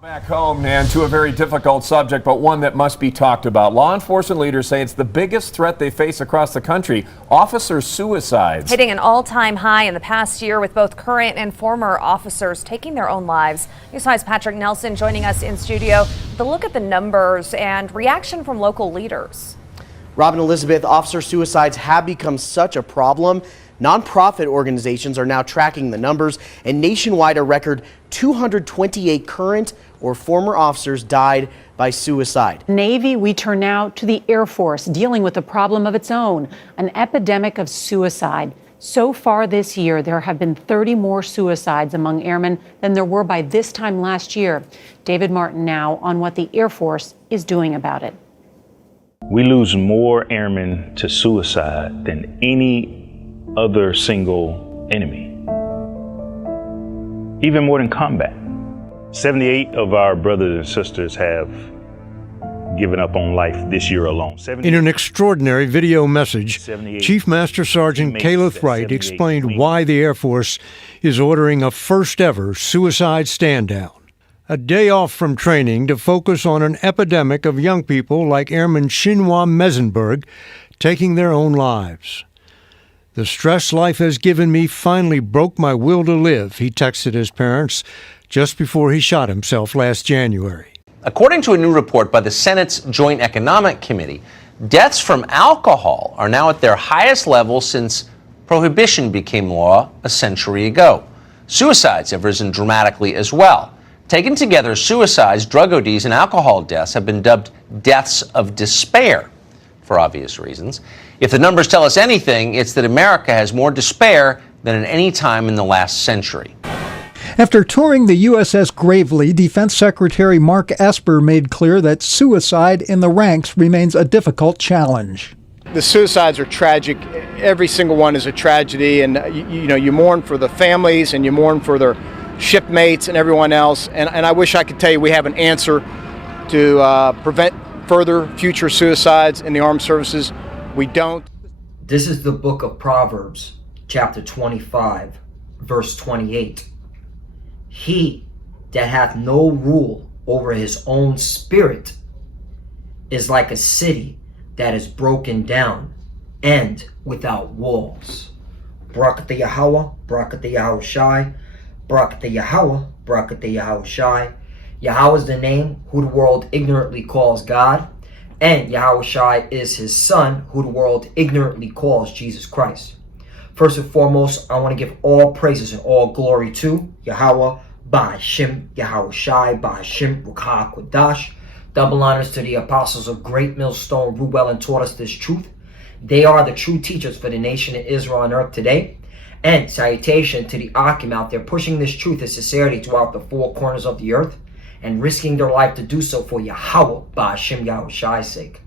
Back home and to a very difficult subject, but one that must be talked about. Law enforcement leaders say it's the biggest threat they face across the country: officer suicides. Hitting an all-time high in the past year, with both current and former officers taking their own lives. News 5's Patrick Nelson joining us in studio to look at the numbers and reaction from local leaders. Robin Elizabeth, officer suicides have become such a problem. Nonprofit organizations are now tracking the numbers, and nationwide a record 228 current or former officers died by suicide. Navy, we turn now to the Air Force, dealing with a problem of its own, an epidemic of suicide. So far this year, there have been 30 more suicides among airmen than there were by this time last year. David Martin now on what the Air Force is doing about it. We lose more airmen to suicide than any other single enemy, even more than combat. 78 of our brothers and sisters have given up on life this year alone. In an extraordinary video message, Chief Master Sergeant Caleb Wright explained why the Air Force is ordering a first-ever suicide stand-down. A day off from training to focus on an epidemic of young people like Airman Shinwa Mesenberg taking their own lives. "The stress life has given me finally broke my will to live," he texted his parents just before he shot himself last January. According to a new report by the Senate's Joint Economic Committee, deaths from alcohol are now at their highest level since prohibition became law a century ago. Suicides have risen dramatically as well. Taken together, suicides, drug ODs, and alcohol deaths have been dubbed deaths of despair, for obvious reasons. If the numbers tell us anything, it's that America has more despair than at any time in the last century. After touring the USS Gravely, Defense Secretary Mark Esper made clear that suicide in the ranks remains a difficult challenge. The suicides are tragic. Every single one is a tragedy, and you mourn for the families and you mourn for their shipmates and everyone else. And I wish I could tell you we have an answer to prevent further future suicides in the armed services. We don't. This is the book of Proverbs, chapter 25, verse 28. He that hath no rule over his own spirit is like a city that is broken down and without walls. Barakatah Yahweh, Barakatah Yahweh Shai, Barakatah Yahweh, Barakatah Yahweh Shai. Yahweh is the name who the world ignorantly calls God, and Yahweh Shai is his son, who the world ignorantly calls Jesus Christ. First and foremost, I want to give all praises and all glory to Yahweh, Ba'ashim, Yahweh Shai, Ba'ashim, Ruach HaKodesh. Double honors to the apostles of Great Millstone, Ruel, and taught us this truth. They are the true teachers for the nation of Israel on earth today. And salutation to the Akim out there pushing this truth and sincerity throughout the four corners of the earth and risking their life to do so for Yahweh, Ba'ashim, Yahweh Shai's sake.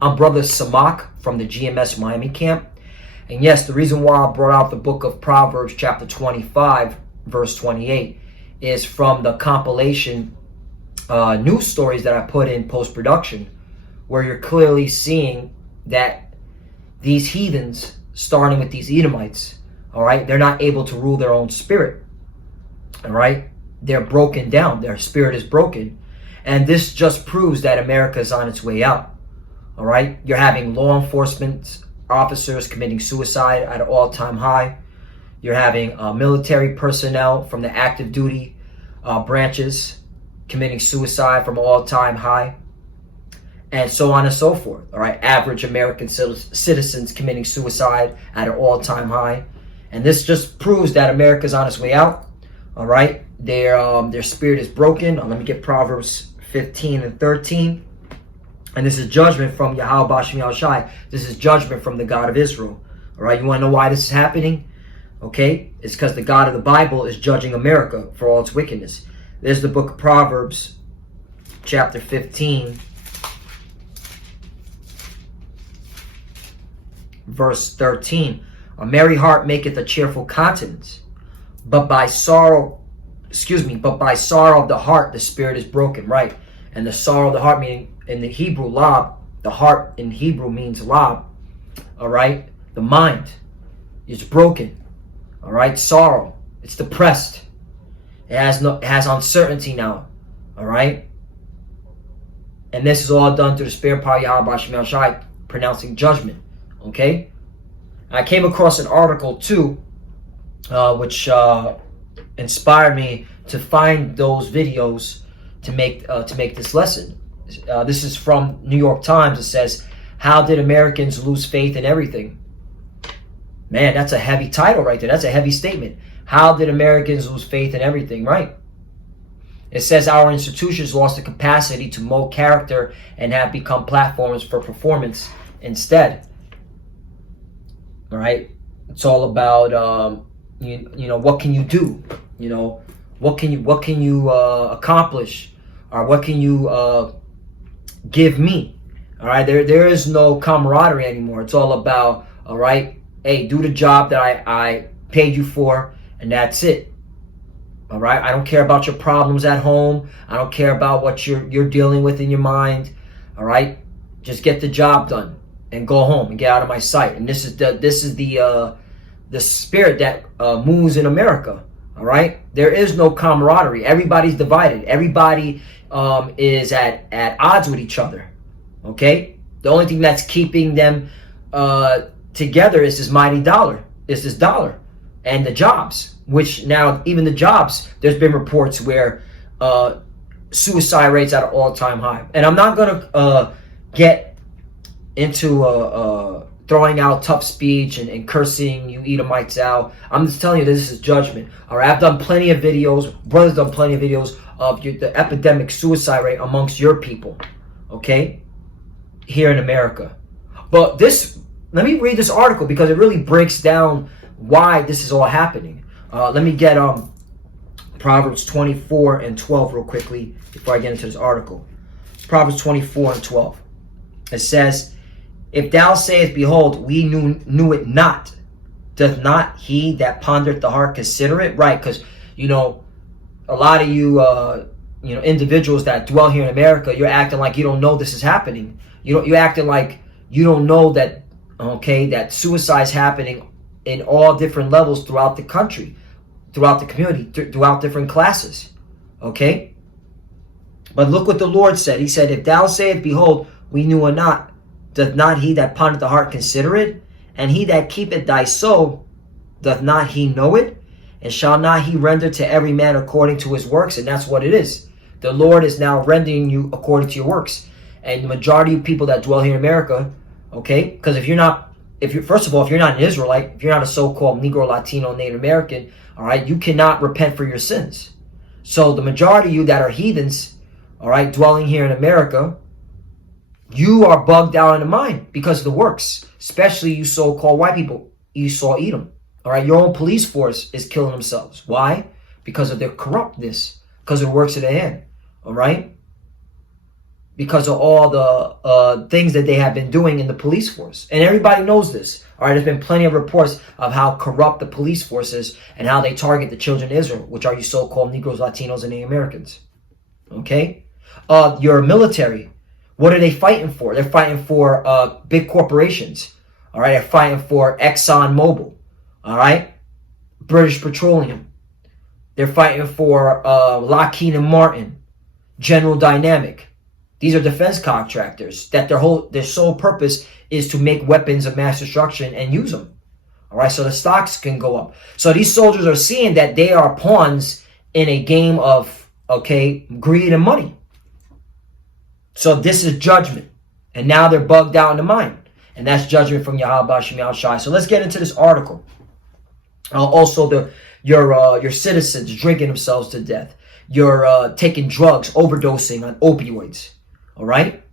I'm Brother Samak from the GMS Miami camp. And yes, the reason why I brought out the book of Proverbs chapter 25, verse 28, is from the compilation news stories that I put in post-production, where you're clearly seeing that these heathens, starting with these Edomites, all right, they're not able to rule their own spirit, all right? They're broken down. Their spirit is broken. And this just proves that America is on its way out, all right? You're having law enforcement officers committing suicide at an all-time high. You're having military personnel from the active duty branches committing suicide from an all-time high, and so on and so forth. All right, average American citizens committing suicide at an all-time high, and this just proves that America's on its way out. All right, their spirit is broken. Let me get Proverbs 15 and 13, and this is judgment from Yahweh Ba'ashim Yahweh Shai. This is judgment from the God of Israel. All right, you want to know why this is happening? Okay, it's because the God of the Bible is judging America for all its wickedness. There's the book of Proverbs, chapter 15, verse 13. A merry heart maketh a cheerful countenance, but by sorrow of the heart the spirit is broken, right? And the sorrow of the heart, meaning in the Hebrew, lab, the heart in Hebrew means lab, all right? The mind is broken. All right, sorrow. It's depressed. It has uncertainty now. All right? And this is all done through the Spirit power of Yahweh Hashem El Shai, pronouncing judgment. Okay? I came across an article too, which inspired me to find those videos to make this lesson. This is from New York Times. It says, "How did Americans lose faith in everything?" Man, that's a heavy title right there. That's a heavy statement. How did Americans lose faith in everything, right? It says our institutions lost the capacity to mold character and have become platforms for performance instead. All right? It's all about, you know, what can you do? You know, what can you accomplish? Or what can you give me? All right? There is no camaraderie anymore. It's all about, all right, hey, do the job that I paid you for, and that's it. All right? I don't care about your problems at home. I don't care about what you're dealing with in your mind. All right? Just get the job done and go home and get out of my sight. And this is the spirit that moves in America. All right? There is no camaraderie. Everybody's divided. Everybody is at odds with each other. Okay? The only thing that's keeping them together is this mighty dollar. Is this dollar and the jobs. Which now, even the jobs, there's been reports where suicide rates at an all-time high. And I'm not going to get into throwing out tough speech and cursing you Edomites out. I'm just telling you, this is judgment. All right, I've done plenty of videos. Brother's done plenty of videos of the epidemic suicide rate amongst your people. Okay, here in America. But let me read this article because it really breaks down why this is all happening. Let me get Proverbs 24 and 12 real quickly before I get into this article. Proverbs 24 and 12. It says, "If thou sayest, behold, we knew it not, doth not he that pondereth the heart consider it?" Right, because, you know, a lot of you, you know, individuals that dwell here in America, you're acting like you don't know this is happening. You're acting like you don't know that, okay, that suicide's happening in all different levels throughout the country, throughout the community, throughout different classes. Okay? But look what the Lord said. He said, "If thou sayest, behold, we knew it not, doth not he that pondereth the heart consider it? And he that keepeth thy soul, doth not he know it? And shall not he render to every man according to his works?" And that's what it is. The Lord is now rendering you according to your works. And the majority of people that dwell here in America, okay, because if you're not an Israelite, if you're not a so-called Negro, Latino, Native American, all right, you cannot repent for your sins. So the majority of you that are heathens, all right, dwelling here in America, you are bugged out in the mind because of the works, especially you so-called white people, Esau, Edom. All right, your own police force is killing themselves. Why? Because of their corruptness, because of the works of their hand. All right? Because of all the things that they have been doing in the police force. And everybody knows this. All right, there's been plenty of reports of how corrupt the police force is and how they target the children of Israel, which are you so-called Negroes, Latinos, and Native Americans. Okay? Your military, what are they fighting for? They're fighting for big corporations. All right, they're fighting for Exxon Mobil. All right? British Petroleum. They're fighting for Lockheed and Martin, General Dynamic. These are defense contractors that their sole purpose is to make weapons of mass destruction and use them. All right, so the stocks can go up. So these soldiers are seeing that they are pawns in a game of, okay, greed and money. So this is judgment. And now they're bugged out in the mind. And that's judgment from Yahweh Shemel Shai. So let's get into this article. Also, your citizens drinking themselves to death. You're taking drugs, overdosing on opioids. All right?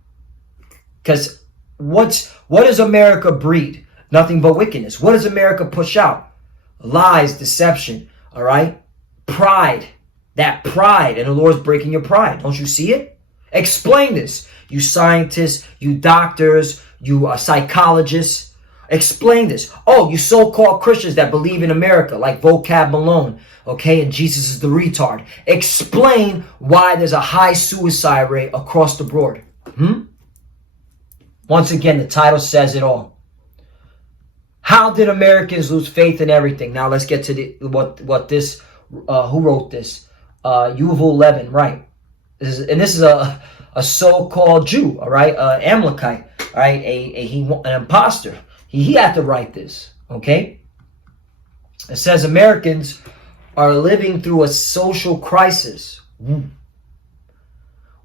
Because what does America breed? Nothing but wickedness. What does America push out? Lies, deception. All right? Pride. That pride. And the Lord's breaking your pride. Don't you see it? Explain this. You scientists, you doctors, you psychologists. Explain this. Oh, you so-called Christians that believe in America, like Vocab Malone, okay, and Jesus is the retard. Explain why there's a high suicide rate across the board. Once again, the title says it all. How did Americans lose faith in everything? Now let's get to who wrote this? Yuval Levin, right? This is a so-called Jew, all right, Amalekite, all right, an imposter. He had to write this, okay? It says Americans are living through a social crisis.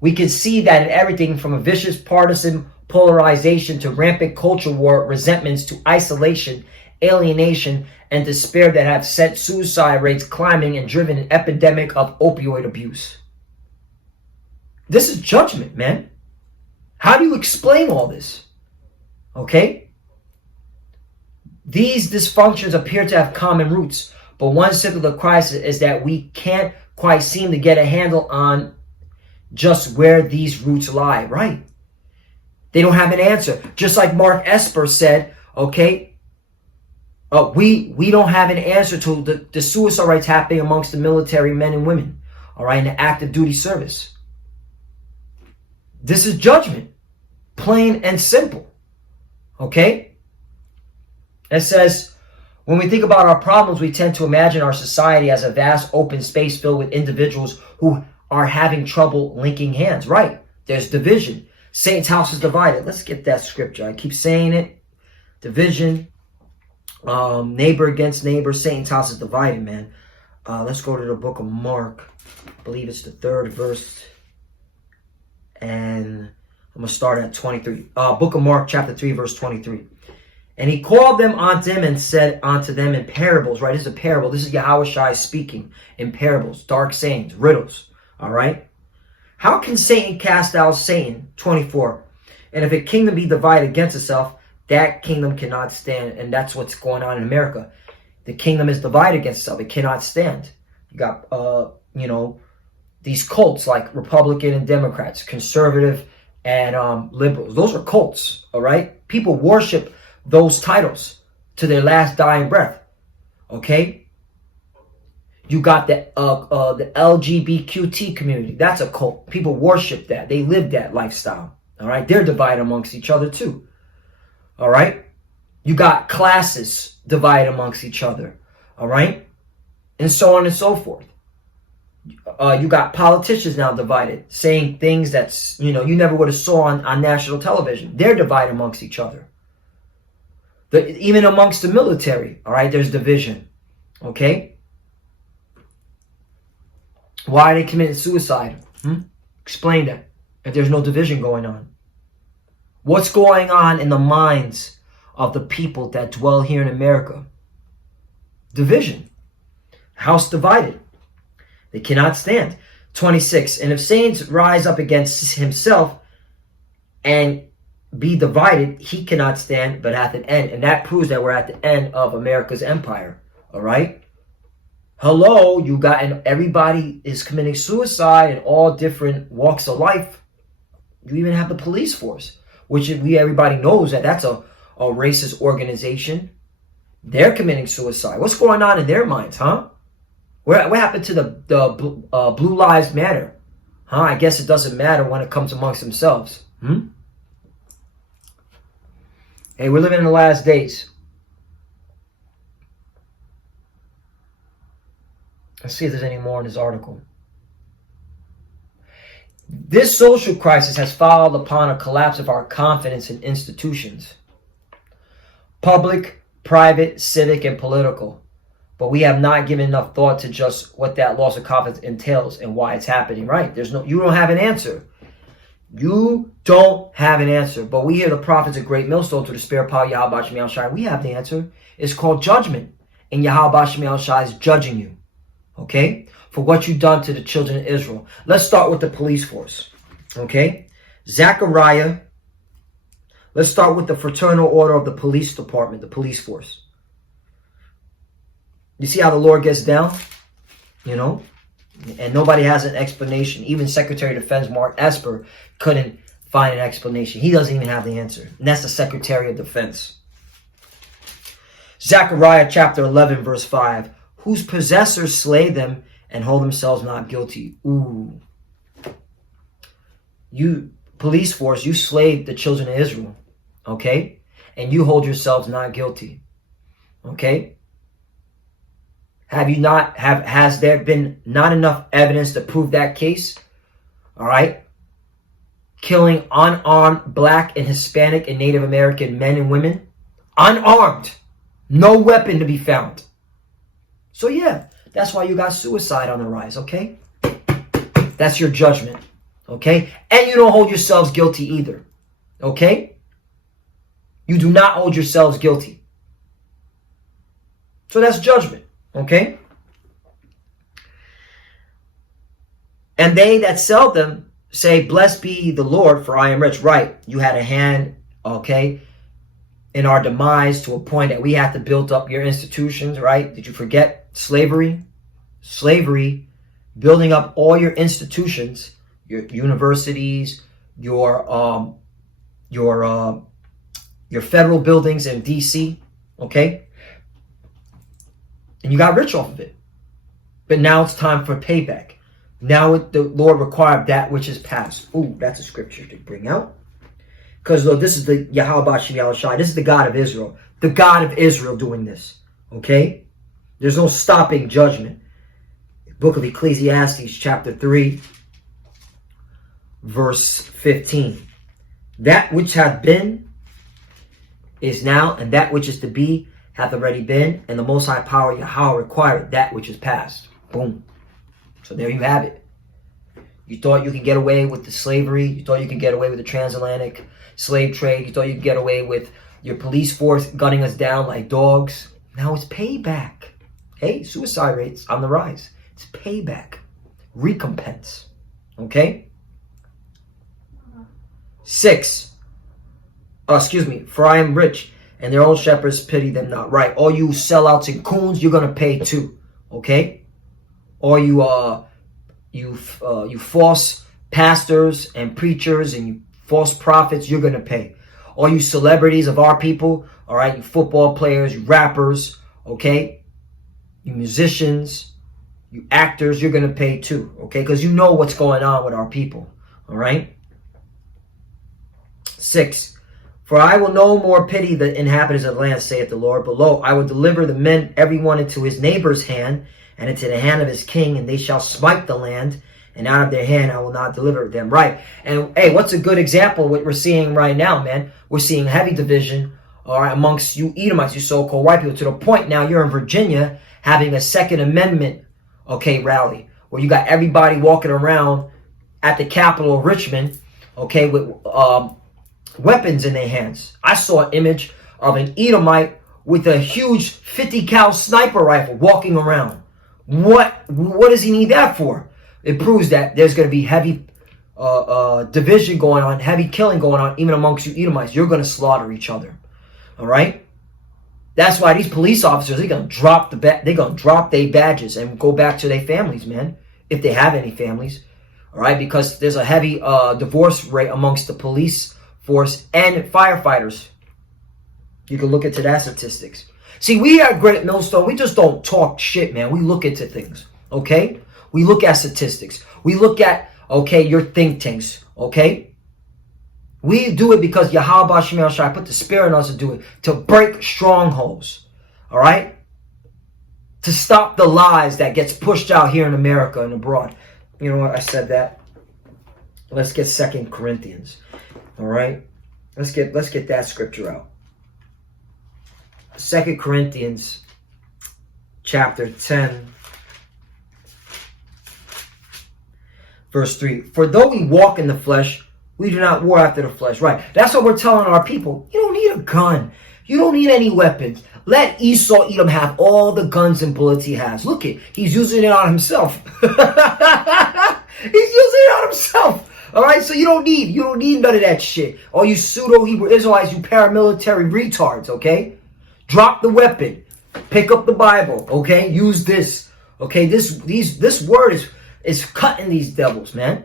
We can see that in everything from a vicious partisan polarization to rampant culture war, resentments to isolation, alienation, and despair that have sent suicide rates climbing and driven an epidemic of opioid abuse. This is judgment, man. How do you explain all this? Okay? These dysfunctions appear to have common roots, but one symptom of the crisis is that we can't quite seem to get a handle on just where these roots lie, right? They don't have an answer. Just like Mark Esper said, okay, we don't have an answer to the suicide rates happening amongst the military men and women, all right, in the active duty service. This is judgment, plain and simple, okay? It says, when we think about our problems, we tend to imagine our society as a vast open space filled with individuals who are having trouble linking hands. Right. There's division. Satan's house is divided. Let's get that scripture. I keep saying it. Division. Neighbor against neighbor. Satan's house is divided, man. Let's go to the book of Mark. I believe it's the 3rd verse. And I'm going to start at 23. Book of Mark, chapter 3, verse 23. And he called them unto him and said unto them in parables, right? This is a parable. This is Yahushua speaking in parables, dark sayings, riddles, all right? How can Satan cast out Satan? 24. And if a kingdom be divided against itself, that kingdom cannot stand. And that's what's going on in America. The kingdom is divided against itself. It cannot stand. You got, these cults like Republican and Democrats, conservative and liberals. Those are cults, all right? People worship those titles to their last dying breath. Okay? You got the LGBTQ community. That's a cult. People worship that. They live that lifestyle. All right? They're divided amongst each other too. All right? You got classes divided amongst each other. All right? And so on and so forth. You got politicians now divided, saying things that's, you never would have saw on national television. They're divided amongst each other. Even amongst the military, all right, there's division, okay? Why are they committing suicide? Explain that, if there's no division going on. What's going on in the minds of the people that dwell here in America? Division. House divided. They cannot stand. 26, and if Satan rise up against himself and be divided, he cannot stand, but hath an end. And that proves that we're at the end of America's empire. All right? Hello, you got, and everybody is committing suicide in all different walks of life. You even have the police force, which everybody knows that that's a racist organization. They're committing suicide. What's going on in their minds, huh? What happened to the Blue Lives Matter? Huh? I guess it doesn't matter when it comes amongst themselves. Hey, we're living in the last days. Let's see if there's any more in this article. This social crisis has followed upon a collapse of our confidence in institutions. Public, private, civic, and political. But we have not given enough thought to just what that loss of confidence entails and why it's happening, right? You don't have an answer. You don't have an answer. But we hear the prophets of great millstone to the spirit power Yahweh Shem Shai. We have the answer. It's called judgment. And Yahweh Shem Shai is judging you. Okay? For what you've done to the children of Israel. Let's start with the police force. Okay? Zechariah. Let's start with the fraternal order of the police department, the police force. You see how the Lord gets down? And nobody has an explanation. Even Secretary of Defense Mark Esper couldn't find an explanation. He doesn't even have the answer. And that's the Secretary of Defense. Zechariah chapter 11 verse 5. Whose possessors slay them and hold themselves not guilty. Ooh. You, police force, you slayed the children of Israel. Okay? And you hold yourselves not guilty. Okay? Has there been not enough evidence to prove that case? all right? Killing unarmed Black and Hispanic and Native American men and women. Unarmed. No weapon to be found. So yeah, that's why you got suicide on the rise, okay? That's your judgment, okay? And you don't hold yourselves guilty either, okay? You do not hold yourselves guilty. So that's judgment, okay? And they that sell them say, blessed be the Lord, for I am rich. Right, you had a hand, okay, in our demise to a point that we have to build up your institutions, right? Did you forget slavery? Slavery, building up all your institutions, your universities, your federal buildings in DC, okay? And you got rich off of it. But now it's time for payback. Now the Lord required that which is past. Ooh, that's a scripture to bring out. Because this is the Yahweh Shem Yahushai. This is the God of Israel. The God of Israel doing this. Okay? There's no stopping judgment. Book of Ecclesiastes chapter 3. Verse 15. That which hath been is now, and that which is to be hath already been. And the Most High Power Yahweh required that which is past. Boom. So there you have it. You thought you could get away with the slavery. You thought you could get away with the transatlantic slave trade. You thought you could get away with your police force gunning us down like dogs. Now it's payback. Hey, suicide rates on the rise. It's payback. Recompense. Okay? 6. For I am rich, and their own shepherds pity them not. Right. All you sellouts and coons, you're going to pay too. Okay? Or you false pastors and preachers and you false prophets, you're going to pay. All you celebrities of our people, all right, you football players, you rappers, okay, you musicians, you actors, you're going to pay too, okay, because you know what's going on with our people, all right? 6. For I will no more pity the inhabitants of the land, saith the Lord, but lo, I will deliver the men, every one into his neighbor's hand, and into the hand of his king, and they shall smite the land, and out of their hand I will not deliver them. Right. And hey, what's a good example of what we're seeing right now, man? We're seeing heavy division, all right, amongst you Edomites, you so-called white people, to the point now you're in Virginia having a Second Amendment, okay, rally, where you got everybody walking around at the Capitol of Richmond, okay, with weapons in their hands. I saw an image of an Edomite with a huge 50 cal sniper rifle walking around. What does he need that for? It proves that there's going to be heavy division going on, heavy killing going on, even amongst you Edomites. You're going to slaughter each other. All right? That's why these police officers, they're going to drop their badges and go back to their families, man, if they have any families. All right? Because there's a heavy divorce rate amongst the police force and firefighters. You can look into that statistics. See, we at Great Millstone, we just don't talk shit, man. We look into things, okay? We look at statistics. We look at, okay, your think tanks, okay? We do it because Yahweh Shem Yahushai put the spirit in us to do it, to break strongholds, all right? To stop the lies that gets pushed out here in America and abroad. You know what? I said that. Let's get 2 Corinthians, all right? Let's get that scripture out. 2 Corinthians chapter 10, verse 3. For though we walk in the flesh, we do not war after the flesh. Right. That's what we're telling our people. You don't need a gun. You don't need any weapons. Let Esau Edom have all the guns and bullets he has. Look it. He's using it on himself. He's using it on himself. All right, so you don't need none of that shit. All you pseudo-Hebrew Israelites, you paramilitary retards, okay? Drop the weapon. Pick up the Bible, okay? Use this, okay? This word is cutting these devils, man.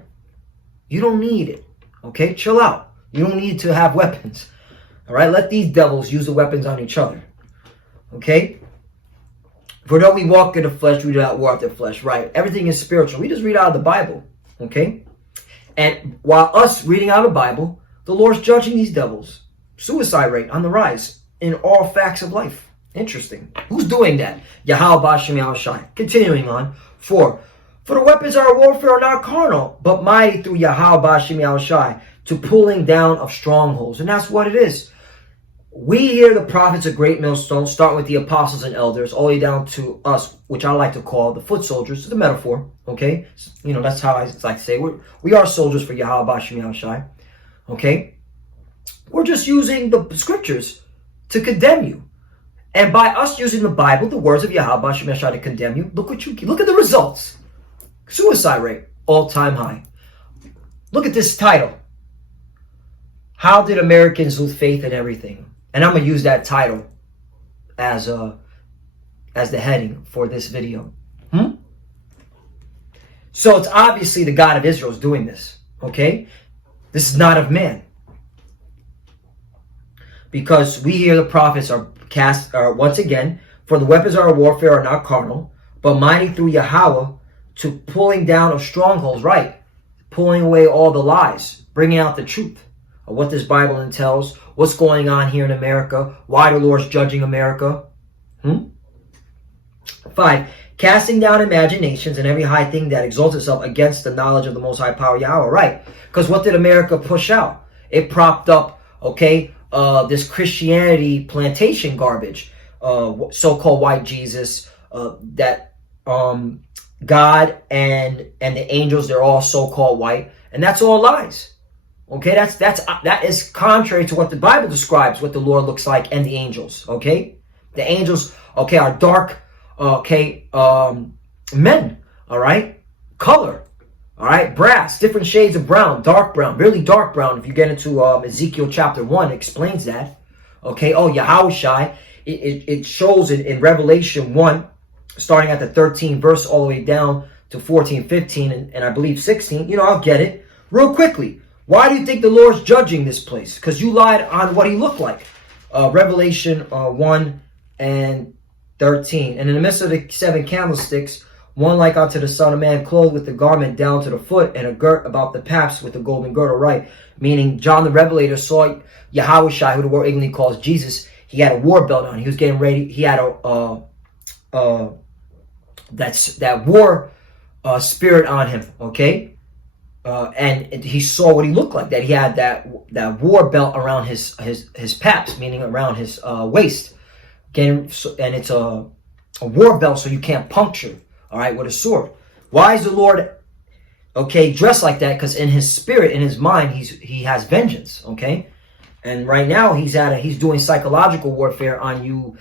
You don't need it, okay? Chill out. You don't need to have weapons, all right? Let these devils use the weapons on each other, okay? For though we walk in the flesh, we do not war after the flesh, right? Everything is spiritual. We just read out of the Bible, okay? And while us reading out of the Bible, the Lord's judging these devils. Suicide rate on the rise in all facts of life. Interesting. Who's doing that? Yahweh Shem Yahushai. Continuing on. For For the weapons of our warfare are not carnal, but mighty through Yahweh Bashim Yahushai, to pulling down of strongholds. And that's what it is. We hear the prophets of great millstones, start with the apostles and elders, all the way down to us, which I like to call the foot soldiers. It's a metaphor, okay? You know, that's how I like to say it. We are soldiers for Yahweh Bashim Yahushai, okay? We're just using the scriptures to condemn you. And by us using the Bible, the words of Yahweh Bashim Yahushai to condemn you, look at the results. Suicide rate, all-time high. Look at this title. How did Americans lose faith in everything? And I'm going to use that title as the heading for this video. So it's obviously the God of Israel is doing this. Okay? This is not of man. Because we hear the prophets are once again, for the weapons of our warfare are not carnal, but mighty through Yahweh to pulling down of strongholds, right? Pulling away all the lies, bringing out the truth of what this Bible entails, what's going on here in America, why the Lord's judging America. 5, casting down imaginations and every high thing that exalts itself against the knowledge of the Most High Power Yahweh, right? Because what did America push out? It propped up, okay, this Christianity plantation garbage, so-called white Jesus, that God and the angels, they're all so-called white, and that's all lies. Okay, that is contrary to what the Bible describes what the Lord looks like and the angels. Okay, the angels, okay, are dark, okay, men. All right, color. All right, brass, different shades of brown, dark brown, really dark brown. If you get into Ezekiel chapter 1, it explains that. Okay, oh, Yahushai, it shows it in Revelation 1, starting at the 13th verse all the way down to 14, 15, and I believe 16. You know, I'll get it real quickly. Why do you think the Lord's judging this place? Because you lied on what he looked like. Revelation 1 and 13. And in the midst of the 7 candlesticks, one like unto the Son of Man, clothed with the garment down to the foot, and a girt about the paps with a golden girdle, right? Meaning John the Revelator saw Yahushai, who the world ignorantly calls Jesus. He had a war belt on. He was getting ready. He had that war spirit on him, okay? And he saw what he looked like, that he had that war belt around his paps, meaning around his waist. And it's a war belt, so you can't puncture, all right, with a sword. Why is the Lord, okay, dressed like that? Because in his spirit, in his mind, he has vengeance, okay? And right now, he's doing psychological warfare on you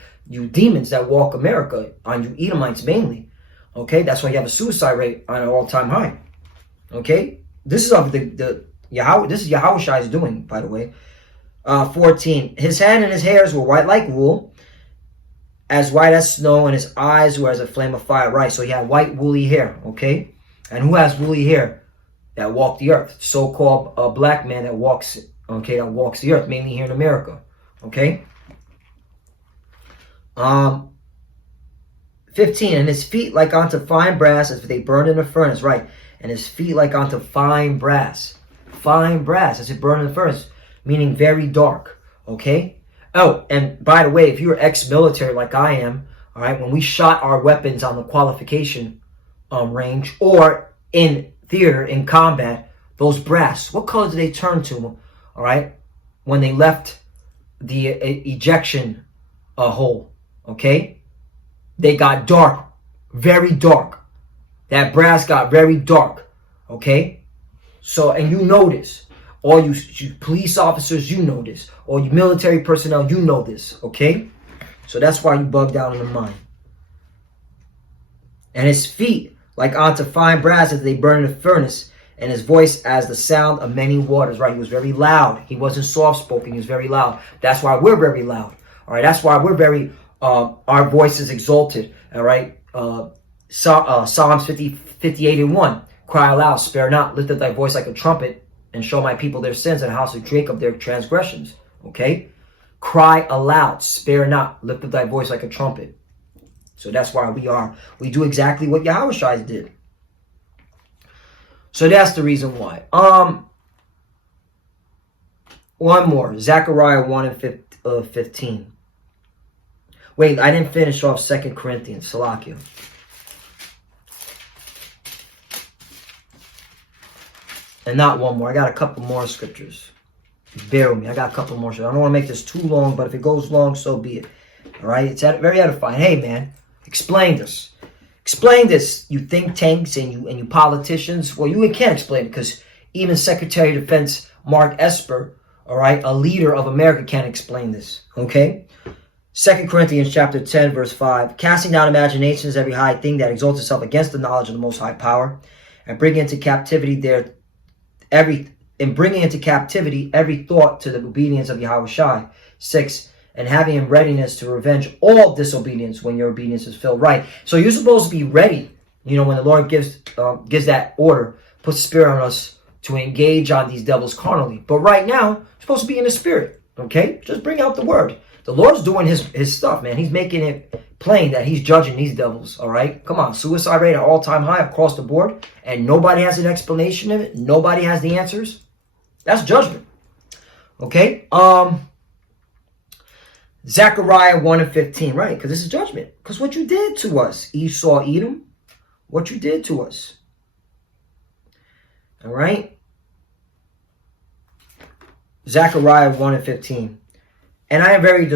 demons that walk America, on you Edomites mainly, okay? That's why you have a suicide rate on an all-time high, okay? This is Yahushai's doing, by the way. 14. His hand and his hairs were white like wool, as white as snow, and his eyes were as a flame of fire. Right, so he had white woolly hair, okay? And who has woolly hair? That walk the earth. So-called black man that walks, okay, that walks the earth, mainly here in America, okay? 15. And his feet like unto fine brass, as if they burned in a furnace, right? And his feet like unto fine brass, as it burned in the furnace, meaning very dark, okay? Oh, and by the way, if you're ex-military like I am, all right, when we shot our weapons on the qualification range or in theater, in combat, those brass, what color do they turn to, all right, when they left the ejection hole, okay? They got dark, very dark. That brass got very dark, okay? So, and you know this. All you police officers, you know this. All you military personnel, you know this, okay? So that's why you bugged out in the mind. And his feet like unto fine brass as they burn in a furnace, and his voice as the sound of many waters, right? He was very loud. He wasn't soft-spoken. He was very loud. That's why we're very loud, all right? That's why we're very, our voice is exalted, all right? Psalms 58 and 1. Cry aloud, spare not, lift up thy voice like a trumpet, and show my people their sins, and the house of Jacob their transgressions. Okay? Cry aloud, spare not, lift up thy voice like a trumpet. So that's why we do exactly what Yahushai did. So that's the reason why. One more. Zechariah 1 and 15. Wait, I didn't finish off 2 Corinthians. Salakia. And not one more. I got a couple more scriptures. Bear with me. I got a couple more. I don't want to make this too long, but if it goes long, so be it. All right? It's very edifying. Hey, man, explain this. Explain this, you think tanks and you politicians. Well, you can't explain it because even Secretary of Defense Mark Esper, all right, a leader of America, can't explain this. Okay? 2 Corinthians chapter 10, verse 5. Casting down imaginations, every high thing that exalts itself against the knowledge of the Most High Power, and bringing into captivity every thought to the obedience of Yahweh Shai. 6. And having in readiness to revenge all disobedience when your obedience is filled right. So you're supposed to be ready, when the Lord gives that order, puts the Spirit on us to engage on these devils carnally. But right now, you're supposed to be in the Spirit, okay? Just bring out the word. The Lord's doing his stuff, man. He's making it plain that he's judging these devils, all right? Come on, suicide rate at all-time high across the board, and nobody has an explanation of it. Nobody has the answers. That's judgment, okay? Zechariah 1:15, right? Because this is judgment. Because what you did to us, Esau, Edom, what you did to us. All right? Zechariah 1:15. And I am very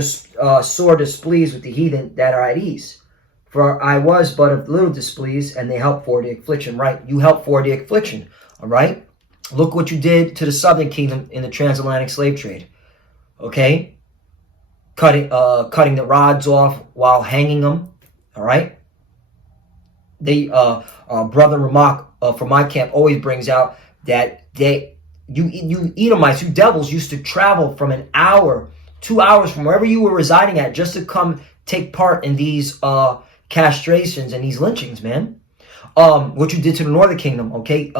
sore displeased with the heathen that are at ease. For I was but of little displeased, and they helped for the affliction, right? You helped for the affliction, all right? Look what you did to the southern kingdom in the transatlantic slave trade, okay? Cutting the rods off while hanging them, all right? They, Brother Ramak from my camp always brings out that you Edomites, you devils used to travel from an hour, 2 hours from wherever you were residing at just to come take part in these castrations and these lynchings, man. What you did to the northern kingdom, okay?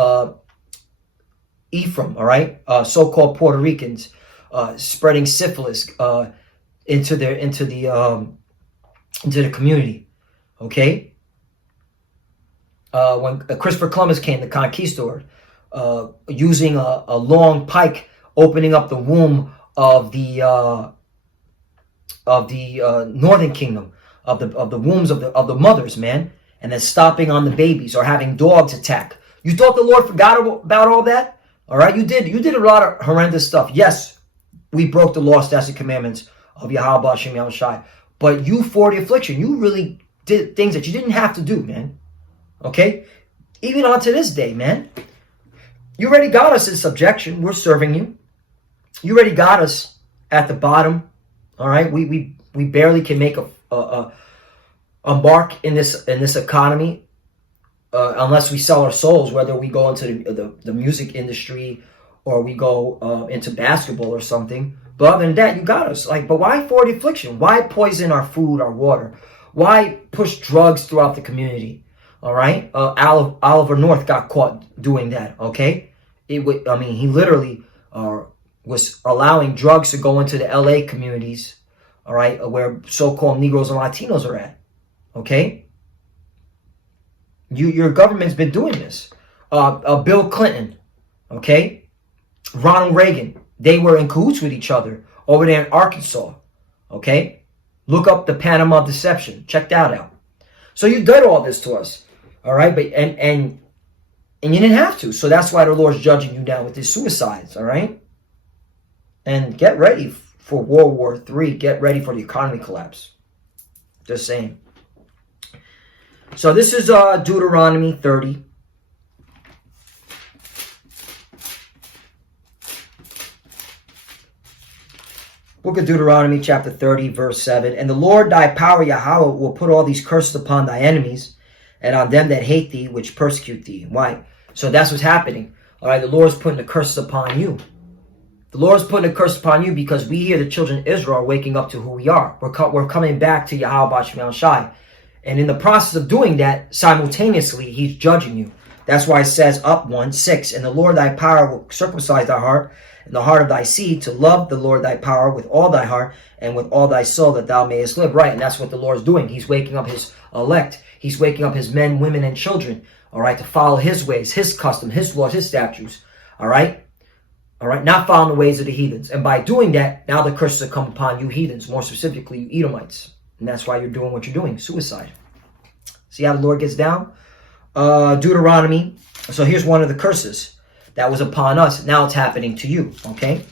Ephraim, all right? So-called Puerto Ricans spreading syphilis into the community, okay? When Christopher Columbus came, the conquistador, using a long pike, opening up the womb of the northern kingdom, of the wombs of the mothers, man, and then stopping on the babies or having dogs attack. You thought the Lord forgot about all that? All right, you did a lot of horrendous stuff. Yes, we broke the law, statutes, and commandments of Yahweh Hashem Yahweh Shai. But you, for the affliction, you really did things that you didn't have to do, man. Okay? Even on to this day, man. You already got us in subjection. We're serving you. You already got us at the bottom. All right? We barely can make a mark in this economy unless we sell our souls, whether we go into the music industry or we go into basketball or something. But other than that, you got us. But why for the affliction? Why poison our food, our water? Why push drugs throughout the community? All right? Oliver North got caught doing that, okay? He literally was allowing drugs to go into the LA communities, all right, where so-called Negroes and Latinos are at, okay? Your government's been doing this. Bill Clinton, okay? Ronald Reagan, they were in cahoots with each other over there in Arkansas, okay? Look up the Panama Deception. Check that out. So you did all this to us, all right? But and you didn't have to. So that's why the Lord's judging you now with these suicides, all right? And get ready for World War III. Get ready for the economy collapse. Just saying. So this is Deuteronomy 30. Book of Deuteronomy chapter 30 verse 7. And the Lord thy power Yahweh will put all these curses upon thy enemies and on them that hate thee, which persecute thee. Why? So that's what's happening. All right, the Lord's putting the curses upon you. The Lord's putting a curse upon you because we here, the children of Israel, are waking up to who we are. We're coming back to Yahweh Hashem Shai. And in the process of doing that, simultaneously, he's judging you. That's why it says up 1:6, and the Lord thy power will circumcise thy heart and the heart of thy seed to love the Lord thy power with all thy heart and with all thy soul that thou mayest live. Right, and that's what the Lord's doing. He's waking up his elect. He's waking up his men, women, and children, all right, to follow his ways, his custom, his laws, his statutes, all right? All right, not following the ways of the heathens. And by doing that, now the curses have come upon you heathens, more specifically you Edomites. And that's why you're doing what you're doing, suicide. See how the Lord gets down? Deuteronomy. So here's one of the curses. that was upon us. Now it's happening to you, okay?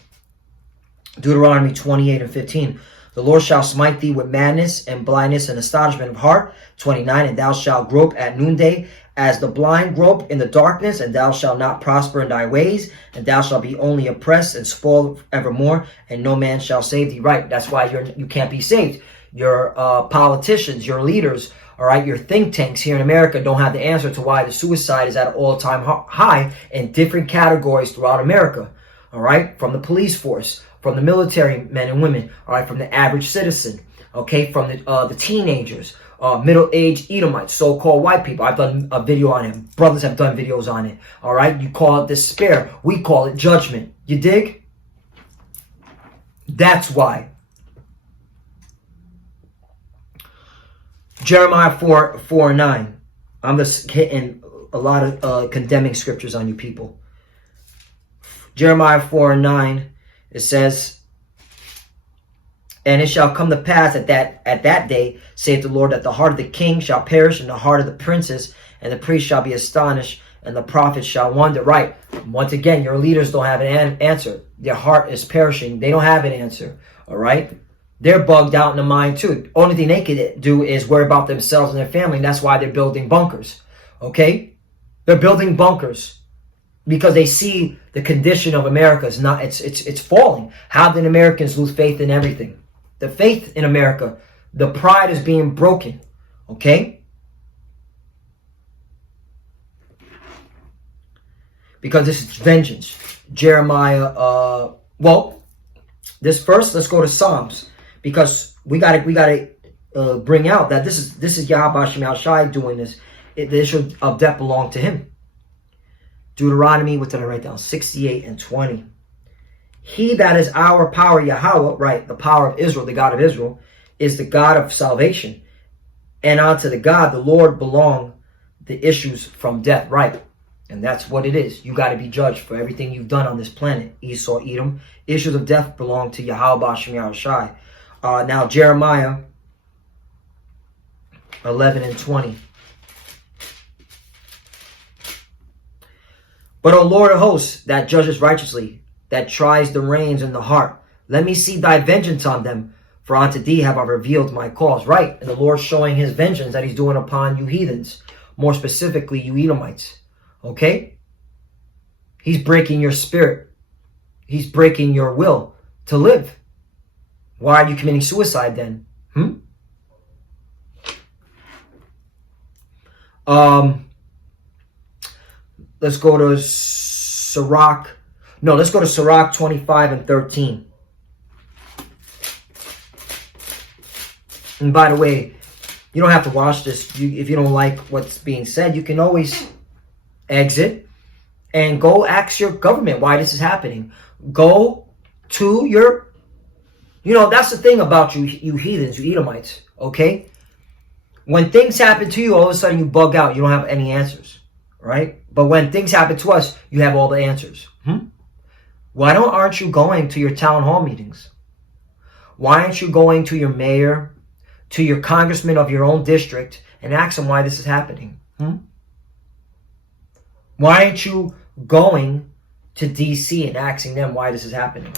Deuteronomy 28:15. The Lord shall smite thee with madness and blindness and astonishment of heart. 29. And thou shalt grope at noonday as the blind grope in the darkness, and thou shalt not prosper in thy ways, and thou shalt be only oppressed and spoiled evermore, and no man shall save thee. Right, that's why you can't be saved. Your politicians, your leaders, all right, your think tanks here in America don't have the answer to why the suicide is at an all-time high in different categories throughout America, all right, from the police force, from the military men and women, all right, from the average citizen, okay, from the teenagers, middle-aged Edomites, so-called white people. I've done a video on it. Brothers have done videos on it, all right? You call it despair. We call it judgment. You dig? That's why. Jeremiah 4:9. I'm just hitting a lot of condemning scriptures on you people. Jeremiah 4:9. It says, and it shall come to pass at that day, saith the Lord, that the heart of the king shall perish, and the heart of the princes, and the priest shall be astonished, and the prophets shall wonder. Right. Once again, your leaders don't have an answer. Their heart is perishing. They don't have an answer. All right. They're bugged out in the mind too. Only thing they can do is worry about themselves and their family. And that's why they're building bunkers. Okay. They're building bunkers because they see the condition of America is not, it's falling. How did Americans lose faith in everything? The faith in America, the pride is being broken. Okay? Because this is vengeance. Jeremiah, this first, let's go to Psalms, because we gotta bring out that this is Yahweh Shem Shai doing this. The issue of death belonged to him. Deuteronomy, what did I write down? 68:20. He that is our power, Yahweh, right, the power of Israel, the God of Israel, is the God of salvation. And unto the God, the Lord, belong the issues from death, right? And that's what it is. You got to be judged for everything you've done on this planet. Esau, Edom. Issues of death belong to Yahweh Shem Shai. Now, Jeremiah 11:20. But, O Lord of hosts, that judges righteously, that tries the reins in the heart, let me see thy vengeance on them, for unto thee have I revealed my cause. Right, and the Lord's showing his vengeance that he's doing upon you heathens, more specifically you Edomites. Okay? He's breaking your spirit. He's breaking your will to live. Why are you committing suicide then? Let's go to Sirach. No, let's go to Sirach 25:13. And by the way, you don't have to watch this. If you don't like what's being said, you can always exit and go ask your government why this is happening. Go to your, that's the thing about you heathens, you Edomites, okay? When things happen to you, all of a sudden you bug out. You don't have any answers, right? But when things happen to us, you have all the answers. Why aren't you going to your town hall meetings? Why aren't you going to your mayor, to your congressman of your own district, and ask them why this is happening? Why aren't you going to DC and asking them why this is happening?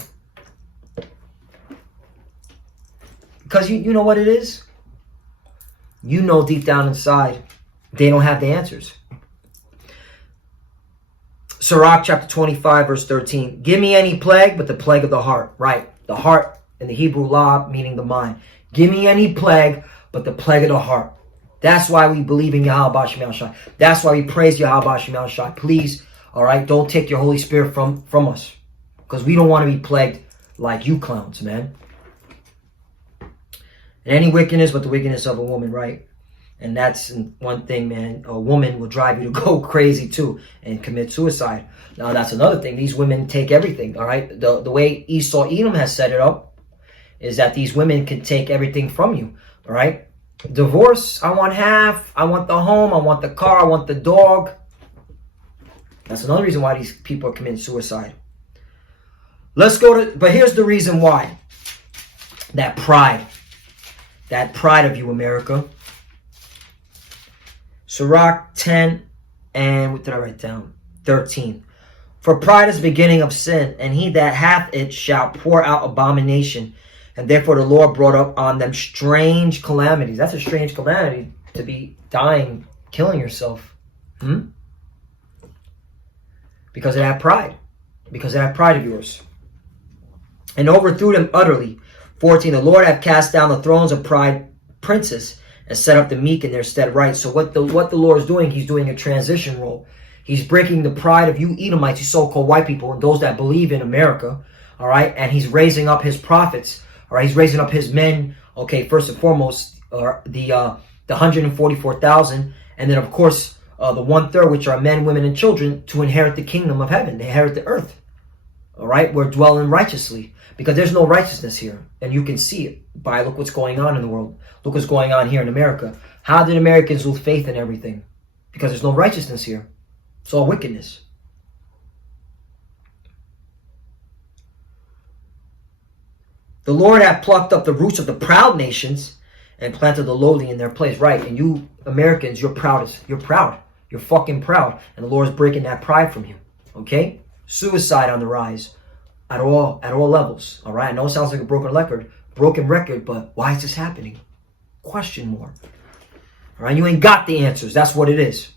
Because you know what it is? You know deep down inside, they don't have the answers. Sirach chapter 25, verse 13. Give me any plague but the plague of the heart. Right. The heart in the Hebrew law, meaning the mind. Give me any plague but the plague of the heart. That's why we believe in Yahweh Shem Shai. That's why we praise Yahweh Shem Shai. Please, all right, don't take your Holy Spirit from us. Because we don't want to be plagued like you clowns, man. And any wickedness but the wickedness of a woman, right? And that's one thing, man. A woman will drive you to go crazy too and commit suicide. Now, that's another thing. These women take everything, all right? The way Esau Edom has set it up is that these women can take everything from you, all right? Divorce, I want half. I want the home. I want the car. I want the dog. That's another reason why these people are committing suicide. But here's the reason why. That pride of you, America. Sirach 10 and what did I write down? 13. For pride is the beginning of sin, and he that hath it shall pour out abomination. And therefore the Lord brought up on them strange calamities. That's a strange calamity, to be dying, killing yourself. Because of that pride. Because of that pride of yours. And overthrew them utterly. 14, the Lord hath cast down the thrones of pride princes, and set up the meek in their stead right. So what the Lord is doing, he's doing a transition role. He's breaking the pride of you Edomites, you so-called white people, and those that believe in America. All right. And he's raising up his prophets. All right. He's raising up his men. Okay. First and foremost, the 144,000. And then, of course, the 1/3, which are men, women, and children, to inherit the kingdom of heaven. They inherit the earth. All right. We're dwelling righteously. Because there's no righteousness here. And you can see it by look what's going on in the world. Look what's going on here in America. How did Americans lose faith in everything? Because there's no righteousness here. It's all wickedness. The Lord hath plucked up the roots of the proud nations and planted the lowly in their place. Right. And you Americans, you're proudest. You're proud. You're fucking proud. And the Lord is breaking that pride from you. Okay? Suicide on the rise. At all levels. All right. I know it sounds like a broken record, but why is this happening? Question more. All right. You ain't got the answers. That's what it is.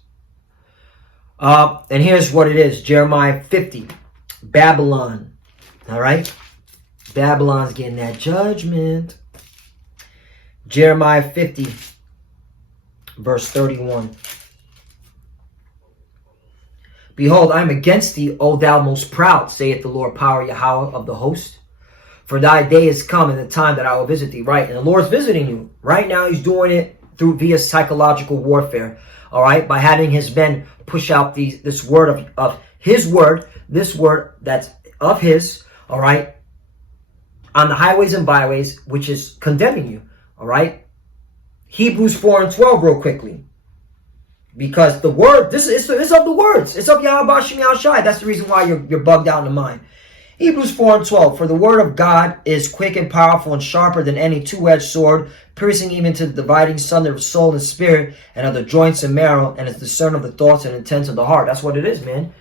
And here's what it is. Jeremiah 50. Babylon. All right. Babylon's getting that judgment. Jeremiah 50. Verse 31. Behold, I am against thee, O thou most proud, saith the Lord power Yahweh of the host. For thy day is come in the time that I will visit thee. Right. And the Lord's visiting you. Right now he's doing it via psychological warfare. All right. By having his men push out this word of his word. This word that's of his. All right. On the highways and byways, which is condemning you. All right. Hebrews 4:12 real quickly. Because the word, it's of the words. It's of Yahweh Bashim Yahushai. That's the reason why you're bugged out in the mind. Hebrews 4:12. For the word of God is quick and powerful and sharper than any two-edged sword, piercing even to the dividing sunder of soul and spirit, and of the joints and marrow, and is discerned of the thoughts and intents of the heart. That's what it is, man.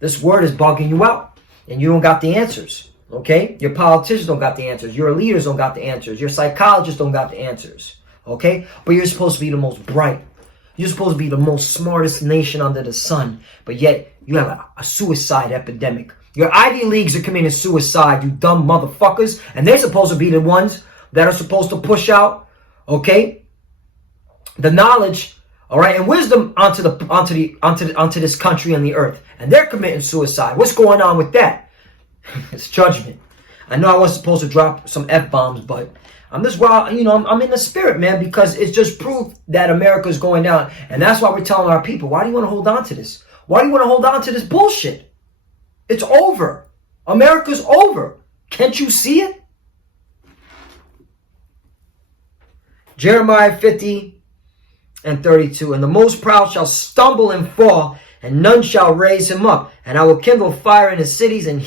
This word is bugging you out, and you don't got the answers. Okay? Your politicians don't got the answers. Your leaders don't got the answers. Your psychologists don't got the answers. Okay? But you're supposed to be the most bright. You're supposed to be the most smartest nation under the sun, but yet you have a suicide epidemic. Your Ivy Leagues are committing suicide, you dumb motherfuckers, and they're supposed to be the ones that are supposed to push out, okay, the knowledge, all right, and wisdom onto this country and the earth, and they're committing suicide. What's going on with that? It's judgment. I know I wasn't supposed to drop some F-bombs, but I'm just, I'm in the spirit, man, because it's just proof that America is going down. And that's why we're telling our people, why do you want to hold on to this? Why do you want to hold on to this bullshit? It's over. America's over. Can't you see it? Jeremiah 50:32. And the most proud shall stumble and fall, and none shall raise him up. And I will kindle fire in his cities, and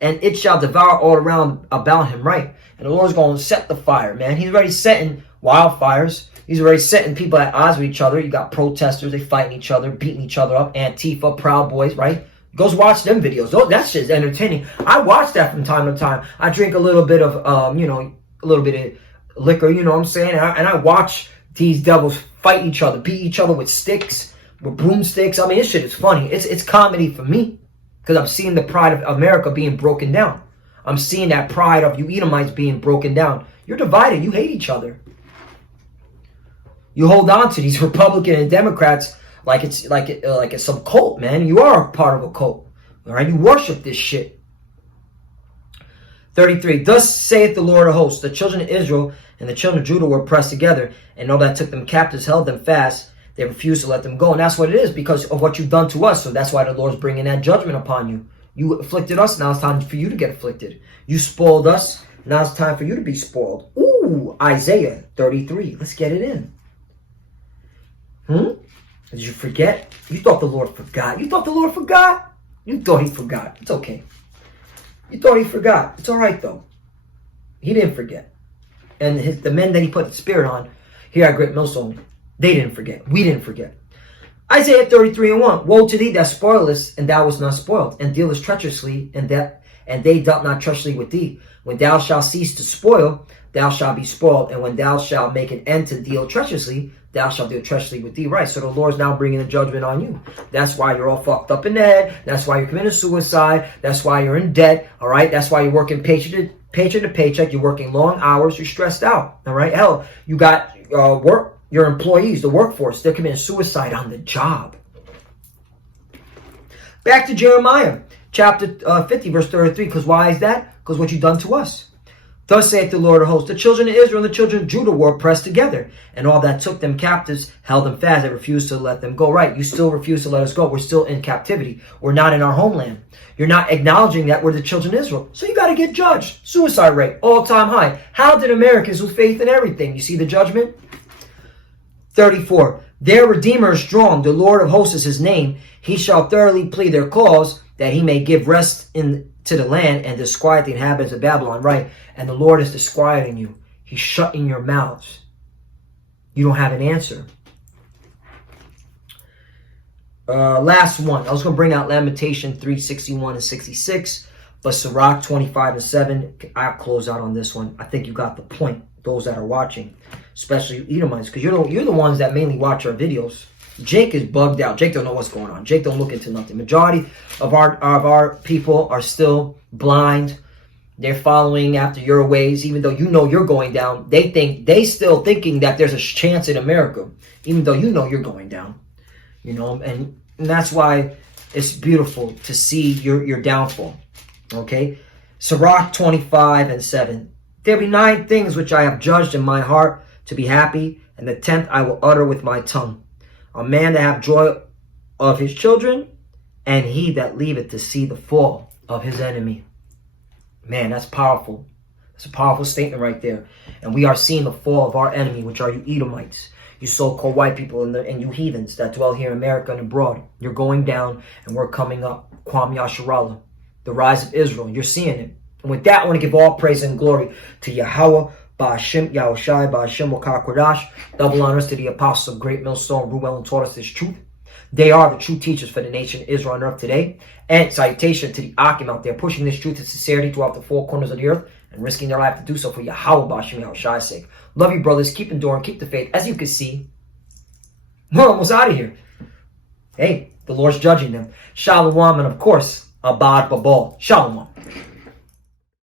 it shall devour all around about him, right? And the Lord's going to set the fire, man. He's already setting wildfires. He's already setting people at odds with each other. You got protesters, they fighting each other, beating each other up. Antifa, Proud Boys, right? Go watch them videos. That shit's entertaining. I watch that from time to time. I drink a little bit of, a little bit of liquor, you know what I'm saying? And I watch these devils fight each other, beat each other with sticks, with broomsticks. I mean, this shit is funny. It's comedy for me because I'm seeing the pride of America being broken down. I'm seeing that pride of you Edomites being broken down. You're divided. You hate each other. You hold on to these Republican and Democrats like it's some cult, man. You are a part of a cult. All right? You worship this shit. 33. Thus saith the Lord of hosts, the children of Israel and the children of Judah were pressed together, and all that took them captives held them fast. They refused to let them go. And that's what it is because of what you've done to us. So that's why the Lord's bringing that judgment upon you. You afflicted us, now it's time for you to get afflicted. You spoiled us, now it's time for you to be spoiled. Ooh, Isaiah 33. Let's get it in. Did you forget? You thought the Lord forgot. You thought the Lord forgot? You thought he forgot. It's okay. You thought he forgot. It's all right, though. He didn't forget. And the men that he put the spirit on here at Great Millstone, they didn't forget. We didn't forget. Isaiah 33:1. Woe to thee that spoilest, and thou wast not spoiled, and dealest treacherously, and they dealt not treacherously with thee. When thou shalt cease to spoil, thou shalt be spoiled, and when thou shalt make an end to deal treacherously, thou shalt deal treacherously with thee. Right, so the Lord's now bringing a judgment on you. That's why you're all fucked up in the head. That's why you're committing suicide. That's why you're in debt. All right, that's why you're working paycheck to paycheck. You're working long hours. You're stressed out. All right, hell, you got your employees, the workforce, they're committing suicide on the job. Back to Jeremiah, chapter 50, verse 33. Because why is that? Because what you've done to us. Thus saith the Lord of hosts, the children of Israel and the children of Judah were pressed together, and all that took them captives held them fast. They refused to let them go. Right, you still refuse to let us go. We're still in captivity. We're not in our homeland. You're not acknowledging that we're the children of Israel. So you got to get judged. Suicide rate, all-time high. How did Americans lose faith in everything? You see the judgment? 34. Their Redeemer is strong. The Lord of hosts is his name. He shall thoroughly plead their cause, that he may give rest to the land and disquiet the inhabitants of Babylon. Right. And the Lord is disquieting you. He's shutting your mouths. You don't have an answer. Last one. I was going to bring out Lamentation 3:61 and 66. But Sirach 25 and 7. I'll close out on this one. I think you got the point. Those that are watching, especially Edomites, because you're the ones that mainly watch our videos. Jake is bugged out. Jake don't know what's going on. Jake don't look into nothing. Majority of our people are still blind. They're following after your ways, even though you know you're going down. They still thinking that there's a chance in America, even though you know you're going down. You know, and that's why it's beautiful to see your downfall. Okay, Sirach 25 and 7. There be 9 things which I have judged in my heart to be happy, and the 10th I will utter with my tongue. A man that have joy of his children, and he that leaveth to see the fall of his enemy. Man, that's powerful. That's a powerful statement right there. And we are seeing the fall of our enemy, which are you Edomites, you so-called white people, and you heathens that dwell here in America and abroad. You're going down, and we're coming up. Kwam Yasharallah, the rise of Israel. You're seeing it. And with that, I want to give all praise and glory to Yahweh, Ba'ashim, Yahushai, Ba'ashim, Wakar double honors to the apostles of Great Millstone, Ruel, and taught us this truth. They are the true teachers for the nation of Israel on earth today. And salutation to the Akim out there, pushing this truth and sincerity throughout the 4 corners of the earth and risking their life to do so for Yahweh, Ba'ashim, Yahushai's sake. Love you, brothers. Keep enduring, keep the faith. As you can see, we're almost out of here. Hey, the Lord's judging them. Shalom, and of course, Abad Babal. Shalom.